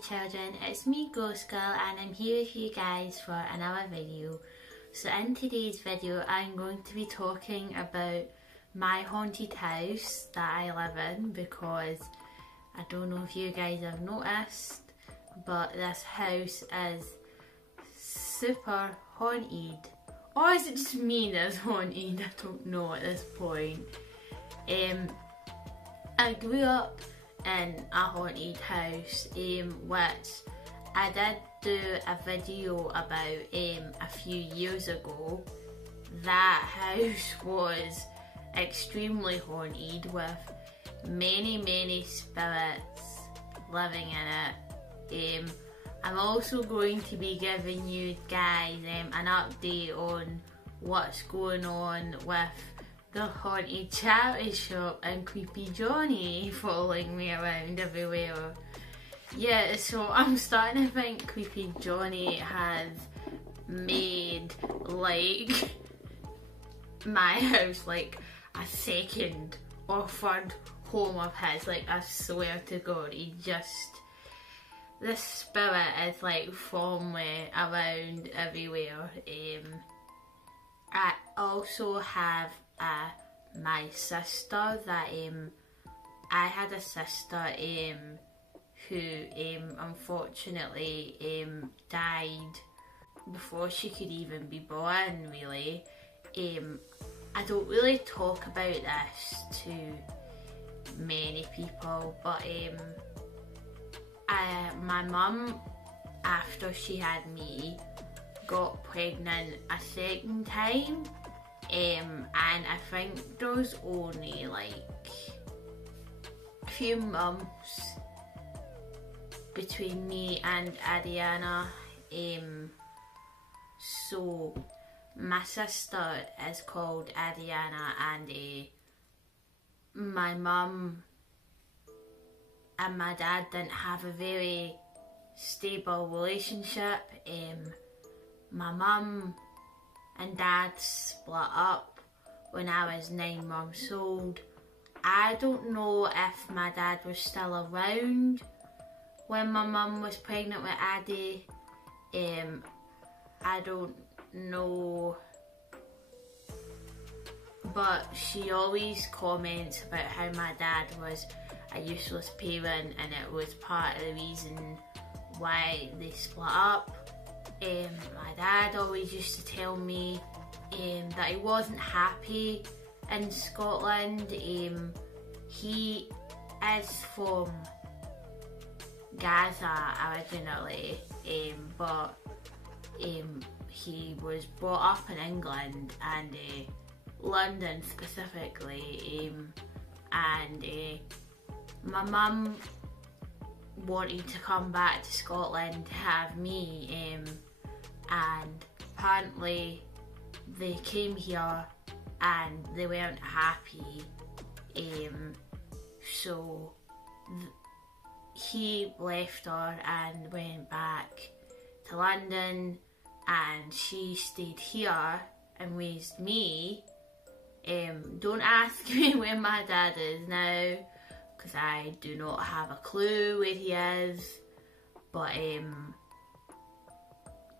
children, it's me Ghost Girl and I'm here with you guys for another video. So in today's video I'm going to be talking about my haunted house that I live in, because I don't know if you guys have noticed, but this house is super haunted. Or is it just me that's haunted? I don't know at this point. I grew up in a haunted house, which I did do a video about a few years ago. That house was extremely haunted with many spirits living in it. I'm also going to be giving you guys an update on what's going on with the haunted charity shop and Creepy Johnny following me around everywhere. Yeah, so I'm starting to think Creepy Johnny has made like my house like a second or third home of his. Like, I swear to God, this spirit is like formally around everywhere. I also have my sister that I had a sister who unfortunately died before she could even be born, really. I don't really talk about this to many people, but my mum, after she had me, got pregnant a second time, and I think there was only like a few months between me and Adriana. So my sister is called Adriana, and my mum and my dad didn't have a very stable relationship. My mum and dad split up when I was 9 months old. I don't know if my dad was still around when my mum was pregnant with Addie. I don't know, but she always comments about how my dad was a useless parent and it was part of the reason why they split up. My dad always used to tell me that he wasn't happy in Scotland. He is from Gaza originally, but he was brought up in England and London specifically, and my mum wanted to come back to Scotland to have me, and apparently they came here and they weren't happy, so he left her and went back to London, and she stayed here and raised me. Don't ask me where my dad is now, because I do not have a clue where he is, but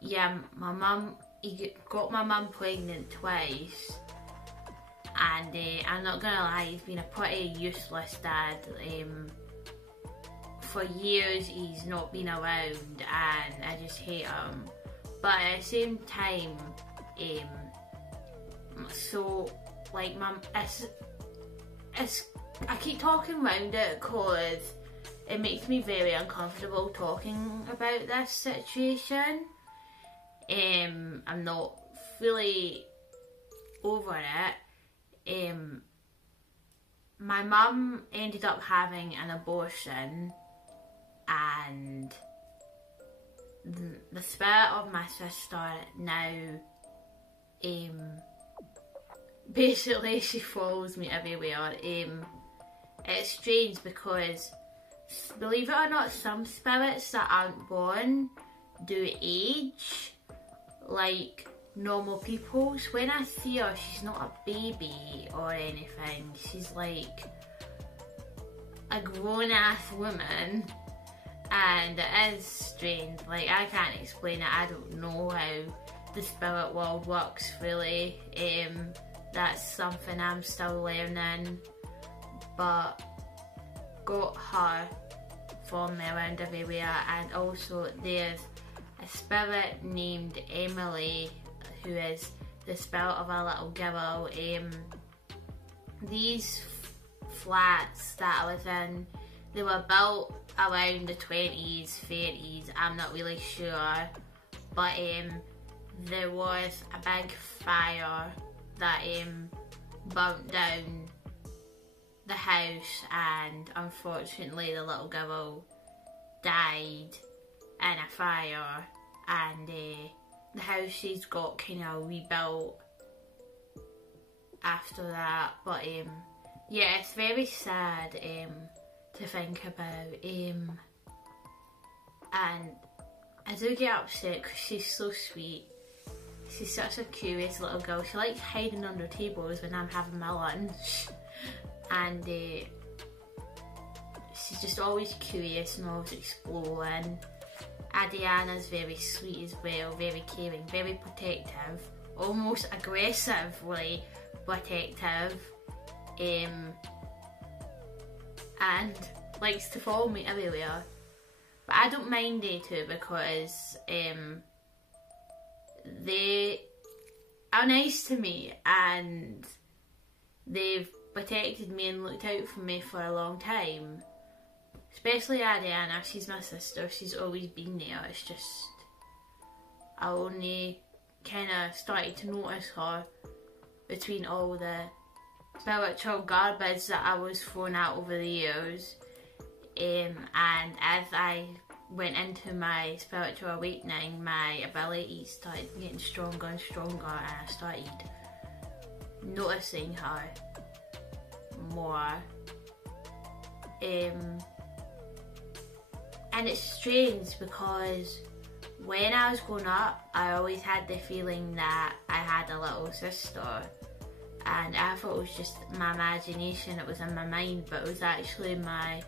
yeah, he got my mum pregnant twice, and I'm not gonna lie, he's been a pretty useless dad. For years he's not been around and I just hate him, but at the same time, so like I keep talking around it because it makes me very uncomfortable talking about this situation. I'm not fully over it. My mum ended up having an abortion, and the spirit of my sister now, basically she follows me everywhere. It's strange because, believe it or not, some spirits that aren't born do age like normal people. So when I see her, she's not a baby or anything, she's like a grown ass woman, and it is strange. Like, I can't explain it. I don't know how the spirit world works really. That's something I'm still learning, but got her following me around everywhere. And also there's a spirit named Emily, who is the spirit of a little girl. These flats that I was in, they were built around the 20s, 30s, I'm not really sure, but there was a big fire that burnt down the house, and unfortunately the little girl died in a fire, and the house she's got kind of rebuilt after that. But yeah, it's very sad to think about, and I do get upset because she's so sweet. She's such a curious little girl. She likes hiding under tables when I'm having my lunch, and she's just always curious and always exploring. Adiana's very sweet as well, very caring, very protective, almost aggressively protective, and likes to follow me everywhere. But I don't mind they two because they are nice to me, and they've protected me and looked out for me for a long time. Especially Adiana, she's my sister, she's always been there. It's just, I only kind of started to notice her between all the spiritual garbage that I was thrown out over the years. And as I went into my spiritual awakening, my abilities started getting stronger and stronger, and I started noticing her more. And it's strange because when I was growing up, I always had the feeling that I had a little sister, and I thought it was just my imagination, it was in my mind, but it was actually my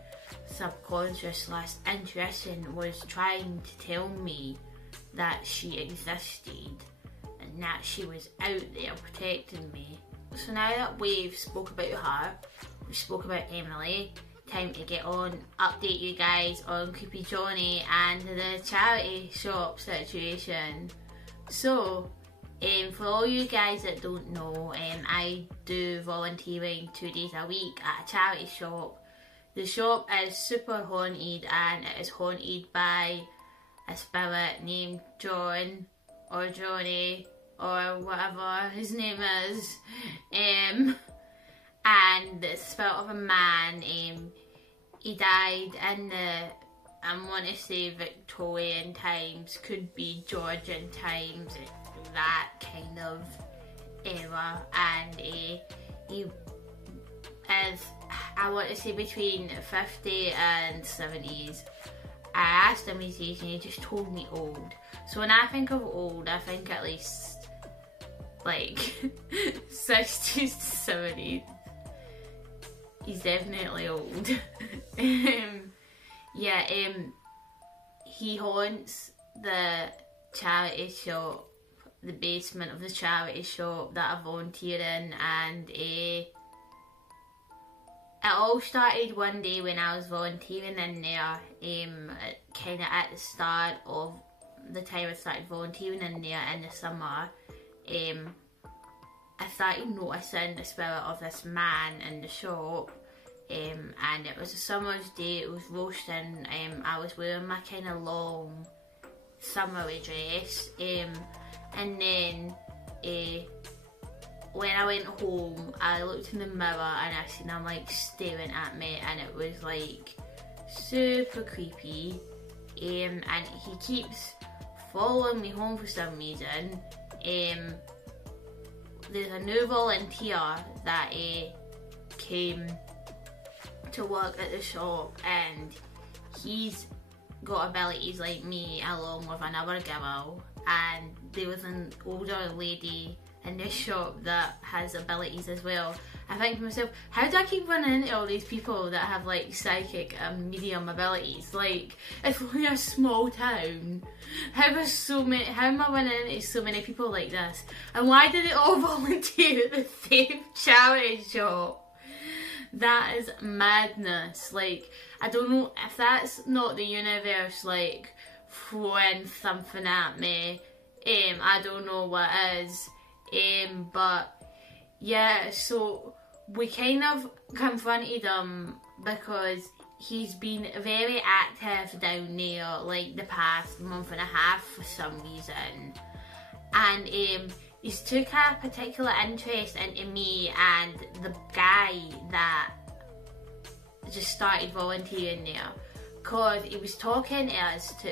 subconscious / intuition was trying to tell me that she existed and that she was out there protecting me. So now that we've spoke about her, we spoke about Emily, time to get on, update you guys on Creepy Johnny and the charity shop situation. So, for all you guys that don't know, I do volunteering 2 days a week at a charity shop. The shop is super haunted, and it is haunted by a spirit named John or Johnny or whatever his name is. And the spirit of a man. He died in the, I want to say Victorian times, could be Georgian times, that kind of era, and he is, I want to say, between 50 and 70s. I asked him his age and he just told me old. So when I think of old, I think at least like 60s to 70s. He's definitely old. Yeah, he haunts the charity shop, the basement of the charity shop that I volunteer in, and it all started one day when I was volunteering in there, kind of at the start of the time I started volunteering in there in the summer. I started noticing the spirit of this man in the shop, and it was a summer's day, it was roasting, I was wearing my kind of long summery dress, and then when I went home, I looked in the mirror and I seen him like staring at me, and it was like super creepy, and he keeps following me home for some reason. There's a new volunteer that came to work at the shop, and he's got abilities like me along with another girl, and there was an older lady in this shop that has abilities as well, I think to myself, how do I keep running into all these people that have like psychic and medium abilities? Like, it's only a small town. How am I running into so many people like this? And why did they all volunteer at the same charity shop? That is madness. Like, I don't know if that's not the universe like throwing something at me. I don't know what is. But yeah, so we kind of confronted him because he's been very active down there like the past month and a half for some reason, and he's took a particular interest into me and the guy that just started volunteering there, cause he was talking to us too,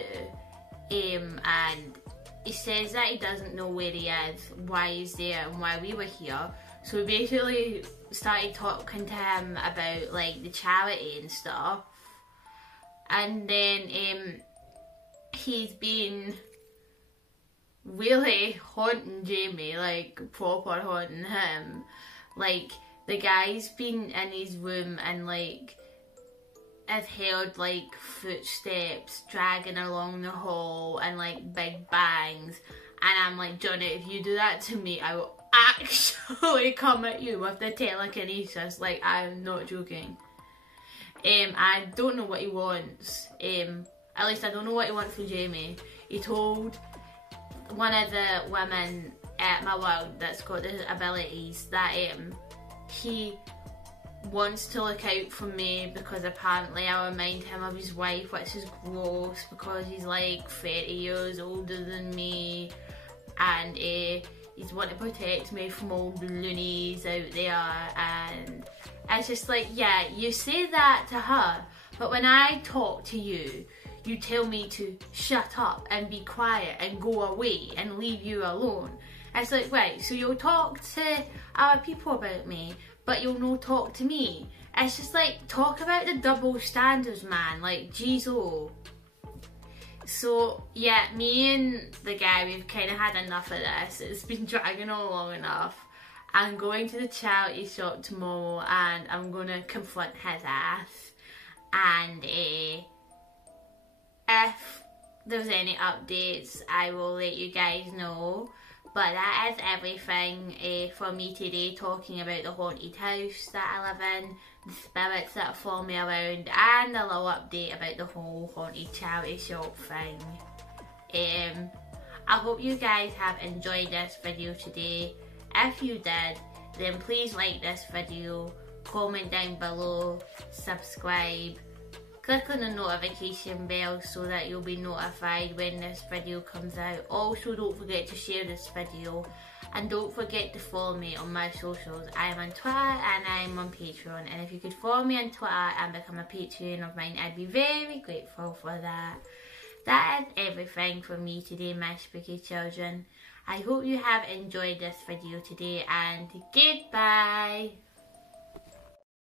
and he says that he doesn't know where he is, why he's there, and why we were here. So we basically started talking to him about like the charity and stuff, and then he's been really haunting Jamie, like proper haunting him. Like, the guy's been in his room and like has heard like footsteps dragging along the hall and like big bangs, and I'm like, Johnny, if you do that to me, I will actually come at you with the telekinesis. Like, I'm not joking. I don't know what he wants. At least I don't know what he wants from Jamie. He told one of the women at my world that's got the abilities that he wants to look out for me because apparently I remind him of his wife, which is gross because he's like 30 years older than me, and he's want to protect me from all the loonies out there. And it's just like, yeah, you say that to her, but when I talk to you, you tell me to shut up and be quiet and go away and leave you alone. It's like, right, so you'll talk to other people about me, but you'll not talk to me. It's just like, talk about the double standards, man. Like, jeez, oh. So, yeah, me and the guy, we've kind of had enough of this. It's been dragging on long enough. I'm going to the charity shop tomorrow and I'm going to confront his ass. And if there's any updates, I will let you guys know. But that is everything for me today, talking about the haunted house that I live in, the spirits that follow me around, and a little update about the whole haunted charity shop thing. I hope you guys have enjoyed this video today. If you did, then please like this video, comment down below, subscribe, click on the notification bell so that you'll be notified when this video comes out. Also, don't forget to share this video, and don't forget to follow me on my socials. I am on Twitter and I am on Patreon, and if you could follow me on Twitter and become a Patreon of mine, I'd be very grateful for that. That is everything from me today, my spooky children. I hope you have enjoyed this video today, and goodbye.